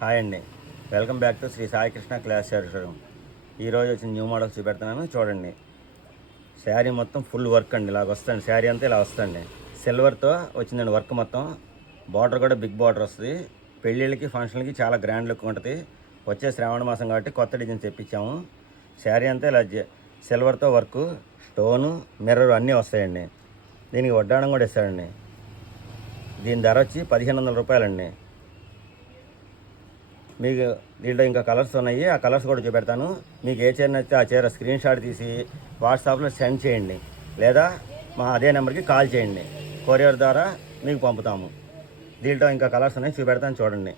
Hi అండి. Welcome back to Shri Sai Krishna class showroom. ఈరోజు వచ్చిన న్యూ మోడల్స్ చూపెడుతున్నాను చూడండి. శారీ మొత్తం ఫుల్ వర్క్ అండి. ఇలాగ వస్తుంది శారీ అంతా, ఇలా వస్తుంది. సిల్వర్తో వచ్చిందండి వర్క్ మొత్తం. బార్డర్ కూడా బిగ్ బార్డర్ వస్తుంది. పెళ్ళిళ్ళకి ఫంక్షన్లకి చాలా గ్రాండ్ లుక్ ఉంటుంది. వచ్చే శ్రావణ మాసం కాబట్టి కొత్త డిజైన్ తెప్పించాము. శారీ అంతా ఇలా సిల్వర్తో వర్క్, స్టోను, మిర్రర్ అన్నీ వస్తాయండి. దీనికి వడ్డాణం కూడా ఇస్తాడండి. దీని ధర వచ్చి 1500 రూపాయలండి. మీకు దీంట్లో ఇంకా కలర్స్ ఉన్నాయి, ఆ కలర్స్ కూడా చూపెడతాను. మీకు ఏ చీర నచ్చితే ఆ చీర స్క్రీన్ షాట్ తీసి వాట్సాప్లో సెండ్ చేయండి, లేదా మా అదే నెంబర్కి కాల్ చేయండి. కొరియర్ ద్వారా మీకు పంపుతాము. దీంట్లో ఇంకా కలర్స్ ఉన్నాయి, చూపెడతాను చూడండి.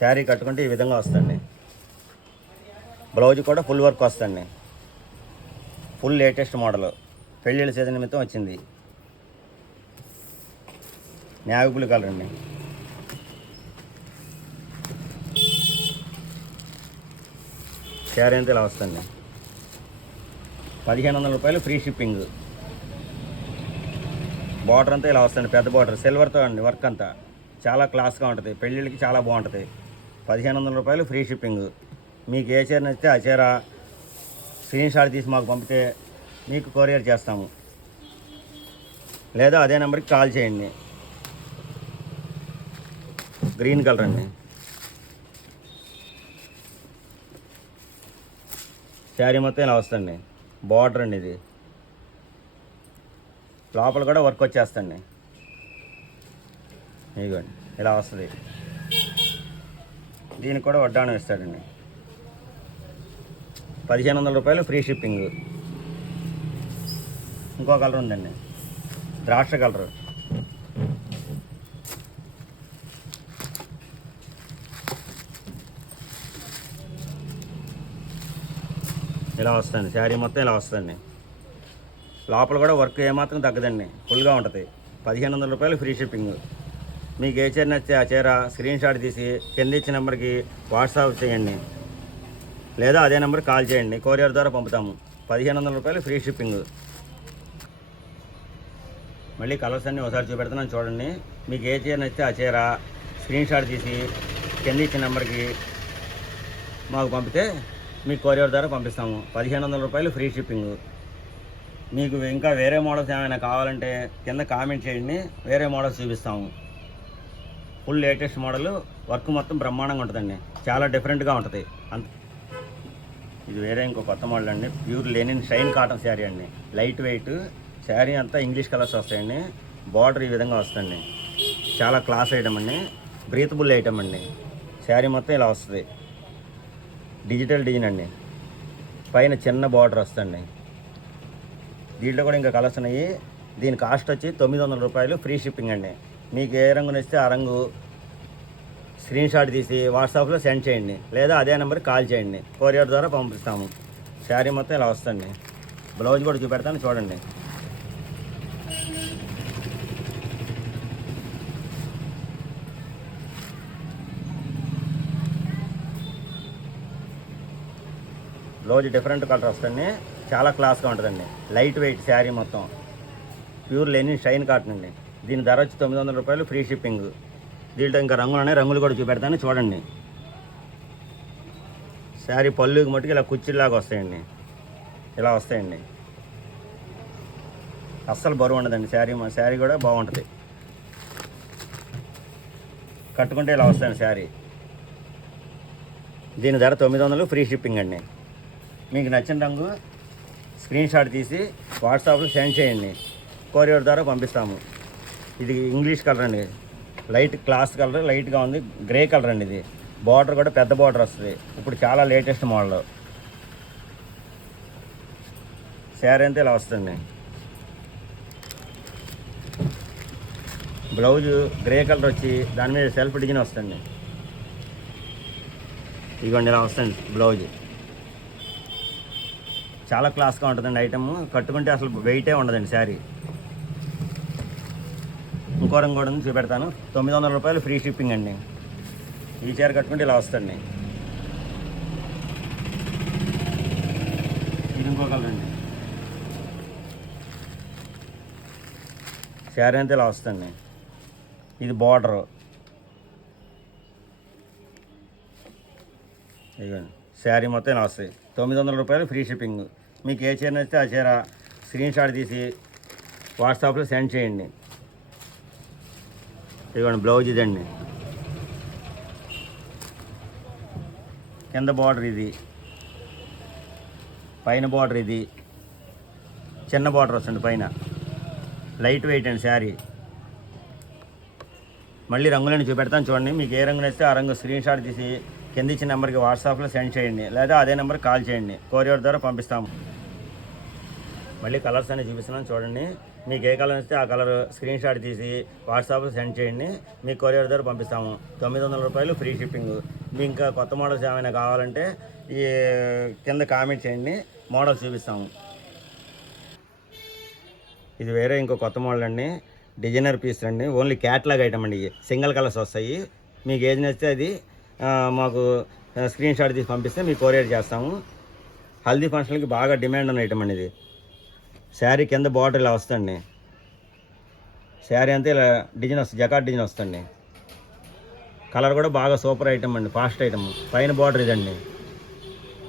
శారీ కట్టుకుంటే ఈ విధంగా వస్తుంది. బ్లౌజ్ కూడా ఫుల్ వర్క్ వస్తుంది. ఫుల్ లేటెస్ట్ మోడల్, పెళ్ళిళ్ళ సీజన్ నిమిత్తం వచ్చింది. నేవీ బ్లూ కలర్ అండి. శారీ అంతా ఇలా వస్తుంది. 1500 రూపాయలు ఫ్రీ షిప్పింగ్. బార్డర్ అంతా ఇలా వస్తుంది, పెద్ద బార్డర్ సిల్వర్తో అండి. వర్క్ అంతా చాలా క్లాస్గా ఉంటుంది, పెళ్ళిళ్ళకి చాలా బాగుంటుంది. 1500 రూపాయలు ఫ్రీ షిప్పింగ్. మీకు ఏ చీర నచ్చితే ఆ చీర స్క్రీన్ షాట్ తీసి మాకు పంపితే మీకు కొరియర్ చేస్తాము, లేదా అదే నెంబర్కి కాల్ చేయండి. గ్రీన్ కలర్ అండి. శారీ మొత్తం ఇలా వస్తుంది. బార్డర్ అండి ఇది. లోపల కూడా వర్క్ వచ్చేస్తుంది. ఇదిగోండి ఇలా వస్తుంది. దీనికి కూడా వడ్డాణం ఇస్తాడండి. 1500 రూపాయలు ఫ్రీ షిప్పింగ్. ఇంకో కలర్ ఉందండి, ద్రాక్ష కలర్. ఇలా వస్తుంది. శారీ మొత్తం ఇలా వస్తుంది. లోపల కూడా వర్క్ ఏమాత్రం తగ్గదండి, ఫుల్గా ఉంటుంది. 1500 రూపాయలు ఫ్రీ షిప్పింగ్. మీకు ఏ చీర నచ్చితే ఆ చీర స్క్రీన్ షాట్ తీసి కింద ఇచ్చిన నెంబర్కి వాట్సాప్ చేయండి, లేదా అదే నెంబర్కి కాల్ చేయండి. కొరియర్ ద్వారా పంపుతాము. 1500 రూపాయలు ఫ్రీ షిప్పింగ్. మళ్ళీ కలర్స్ అన్నీ ఒకసారి చూపెడుతున్నాను చూడండి. మీకు ఏ చీర నచ్చితే ఆ చీర స్క్రీన్ షాట్ తీసి కింద ఇచ్చిన నెంబర్కి మాకు పంపితే మీకు కొరియర్ ద్వారా పంపిస్తాము. 1500 రూపాయలు ఫ్రీ షిప్పింగ్. మీకు ఇంకా వేరే మోడల్స్ ఏమైనా కావాలంటే కింద కామెంట్ చేయండి, వేరే మోడల్స్ చూపిస్తాము. ఫుల్ లేటెస్ట్ మోడల్, వర్క్ మొత్తం బ్రహ్మాండంగా ఉంటుందండి, చాలా డిఫరెంట్గా ఉంటుంది. ఇది వేరే ఇంకో కొత్త మోడల్ అండి. Pure linen shine cotton sari అండి. లైట్ వెయిట్ శారీ అంతా ఇంగ్లీష్ కలర్స్ వస్తాయండి. బార్డర్ ఈ విధంగా వస్తుంది. చాలా క్లాస్ ఐటమ్ అండి, బ్రీతబుల్ ఐటమ్ అండి. శారీ మొత్తం ఇలా వస్తుంది. డిజిటల్ డిజైన్ అండి, పైన చిన్న బార్డర్ వస్తుంది. దీంట్లో కూడా ఇంకా కలర్స్ ఉన్నాయి. దీని కాస్ట్ వచ్చి 900 రూపాయలు ఫ్రీ షిప్పింగ్ అండి. మీకు ఏ రంగు నచ్చితే ఆ రంగు స్క్రీన్ షాట్ తీసి వాట్సాప్లో సెండ్ చేయండి, లేదా అదే నెంబర్కి కాల్ చేయండి. కొరియర్ ద్వారా పంపిస్తాము. శారీ మొత్తం ఇలా వస్తుంది. బ్లౌజ్ కూడా చూపెడతాను చూడండి. బ్లౌజ్ డిఫరెంట్ కలర్ వస్తుంది, చాలా క్లాస్గా ఉంటుందండి. లైట్ వెయిట్ శారీ మొత్తం ప్యూర్ లెనిన్ షైన్ కాటన్ అండి. దీని ధర వచ్చి 900 రూపాయలు ఫ్రీ షిప్పింగ్. దీంట్లో ఇంకా రంగులు ఉన్నాయి, రంగులు కూడా చూపెడతాను చూడండి. శారీ పళ్ళుకి మట్టుకు ఇలా కుర్చీలాగా వస్తాయండి, ఇలా వస్తాయండి. అస్సలు బరువు ఉండదండి. శారీ కూడా బాగుంటుంది. కట్టుకుంటే ఇలా వస్తాయండి శారీ. దీని ధర 900 ఫ్రీ షిప్పింగ్ అండి. మీకు నచ్చిన రంగు స్క్రీన్ షాట్ తీసి వాట్సాప్లో సెండ్ చేయండి, కొరియర్ ద్వారా పంపిస్తాము. ఇది ఇంగ్లీష్ కలర్ అండి, లైట్ క్లాస్ కలర్, లైట్గా ఉంది. గ్రే కలర్ అండి. ఇది బార్డర్ కూడా పెద్ద బార్డర్ వస్తుంది. ఇప్పుడు చాలా లేటెస్ట్ మోడల్. శారీ అంతా ఇలా వస్తుంది. బ్లౌజ్ గ్రే కలర్ వచ్చి దాని మీద సెల్ఫ్ డిజైన్ వస్తుంది. ఇదిగోండి ఇలా వస్తుంది బ్లౌజ్. చాలా క్లాస్గా ఉంటుందండి ఐటమ్. కట్టుకుంటే అసలు వెయిటే ఉండదండి శారీ. ఇంకో రంగు కూడా చూపెడతాను. 900 రూపాయలు ఫ్రీ షిప్పింగ్ అండి. ఈ చీర కట్టుకుంటే ఇలా వస్తుంది. ఇది ఇంకో కలర్ అండి. శారీ అంతా ఇలా వస్తుంది. ఇది బార్డరు. ఇదిగోండి శారీ మొత్తం ఇలా వస్తాయి. 900 రూపాయలు ఫ్రీ షిప్పింగ్. మీకు ఏ చీర నచ్చితే ఆ చీర స్క్రీన్ షాట్ తీసి వాట్సాప్లో సెండ్ చేయండి. ఇదిగోండి బ్లౌజ్ ఇదండి. కింద బార్డర్ ఇది, పైన బార్డర్ ఇది, చిన్న బార్డర్ వస్తుంది పైన. లైట్ వెయిట్ అండి శారీ. మళ్ళీ రంగులను చూపెడతాను చూడండి. మీకు ఏ రంగు నచ్చితే ఆ రంగు స్క్రీన్ షాట్ తీసి కింద ఇచ్చిన నెంబర్కి వాట్సాప్లో సెండ్ చేయండి, లేదా అదే నెంబర్కి కాల్ చేయండి. కొరియర్ ద్వారా పంపిస్తాము. మళ్ళీ కలర్స్ అన్నీ చూపిస్తున్నాను చూడండి. మీకు ఏ కలర్ నచ్చితే ఆ కలర్ స్క్రీన్ షాట్ తీసి వాట్సాప్లో సెండ్ చేయండి, మీకు కొరియర్ ద్వారా పంపిస్తాము. 900 రూపాయలు ఫ్రీ షిప్పింగ్. మీకు ఇంకా కొత్త మోడల్స్ ఏమైనా కావాలంటే ఈ కింద కామెంట్ చేయండి, మోడల్స్ చూపిస్తాము. ఇది వేరే ఇంకో కొత్త మోడల్ అండి, డిజైనర్ పీస్ అండి. ఓన్లీ క్యాట్లాగ్ ఐటమ్ అండి. సింగిల్ కలర్స్ వస్తాయి. మీకు ఏది నచ్చితే అది మాకు స్క్రీన్ షాట్ తీసి పంపిస్తే మీకు కొరియర్ చేస్తాము. హల్దీ ఫంక్షన్కి బాగా డిమాండ్ ఉన్న ఐటమ్ అండి ఇది. శారీ కింద బార్డర్ ఇలా వస్తుంది. శారీ అంతా ఇలా డిజైన్ వస్తుంది, జకాట్ డిజైన్ వస్తుంది. కలర్ కూడా బాగా సూపర్ ఐటమ్ అండి, ఫాస్ట్ ఐటమ్. పైన బార్డర్ ఇదండి.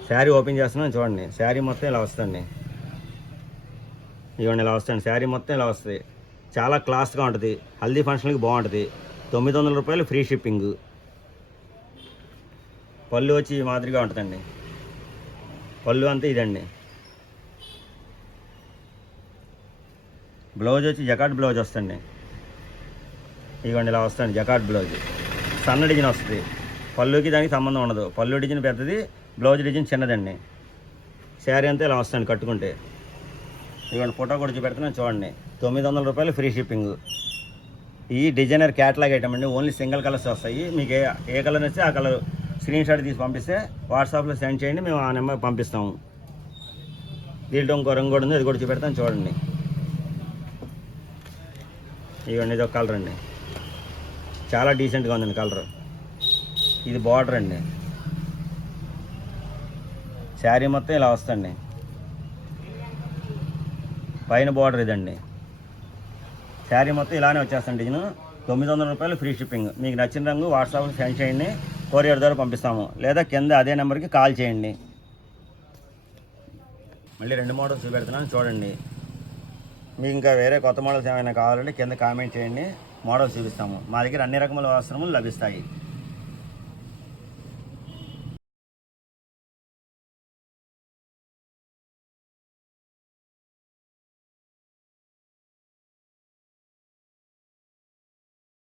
శారీ ఓపెన్ చేస్తున్నాను చూడండి. శారీ మొత్తం ఇలా వస్తుంది. ఇవన్నీ ఇలా వస్తుంది. శారీ మొత్తం ఇలా వస్తుంది. చాలా క్లాస్గా ఉంటుంది. హల్దీ ఫంక్షన్కి బాగుంటుంది. 900 రూపాయలు ఫ్రీ షిప్పింగ్. పళ్ళు వచ్చి ఈ మాదిరిగా ఉంటుందండి. పళ్ళు అంతా ఇదండి. బ్లౌజ్ వచ్చి జకాట్ బ్లౌజ్ వస్తుంది. ఇదిగోండి ఇలా వస్తుంది జకాట్ బ్లౌజ్. సన్న డిజైన్ వస్తుంది. పళ్ళుకి దానికి సంబంధం ఉండదు. పళ్ళు డిజైన్ పెద్దది, బ్లౌజ్ డిజైన్ చిన్నదండి. శారీ అంతా ఇలా వస్తుంది కట్టుకుంటే. ఇదిగోండి ఫోటో కూడా చూపెడుతున్నాను చూడండి. 900 రూపాయలు ఫ్రీ షిప్పింగ్. ఈ డిజైనర్ క్యాట్లాగ్ ఐటమ్ అండి. ఓన్లీ సింగిల్ కలర్స్ వస్తాయి. మీకు ఏ కలర్ వస్తే ఆ కలర్ స్క్రీన్ షాట్ తీసి పంపిస్తే వాట్సాప్లో సెండ్ చేయండి, మేము ఆ నెంబర్ పంపిస్తాము. దీంట్లో ఇంకో రంగు కూడా ఉంది, అది కూడా చూపెడతాను చూడండి. ఇవన్నీ ఇది ఒక కలర్ అండి. చాలా డీసెంట్గా ఉందండి కలర్. ఇది బార్డర్ అండి. శారీ మొత్తం ఇలా వస్తుంది. పైన బార్డర్ ఇదండి. శారీ మొత్తం ఇలానే వచ్చేస్తుంది డిజైన్. 900 రూపాయలు ఫ్రీ షిప్పింగ్. మీకు నచ్చిన రంగు వాట్సాప్లో సెండ్ చేయండి, కొరియర్ ద్వారా పంపిస్తాము, లేదా కింద అదే నెంబర్కి కాల్ చేయండి. మళ్ళీ 2 మోడల్స్ చూపెడుతున్నాను చూడండి. మీకు ఇంకా వేరే కొత్త మోడల్స్ ఏమైనా కావాలంటే కింద కామెంట్ చేయండి, మోడల్స్ చూపిస్తాము. మా దగ్గర అన్ని రకముల వస్త్రములు లభిస్తాయి.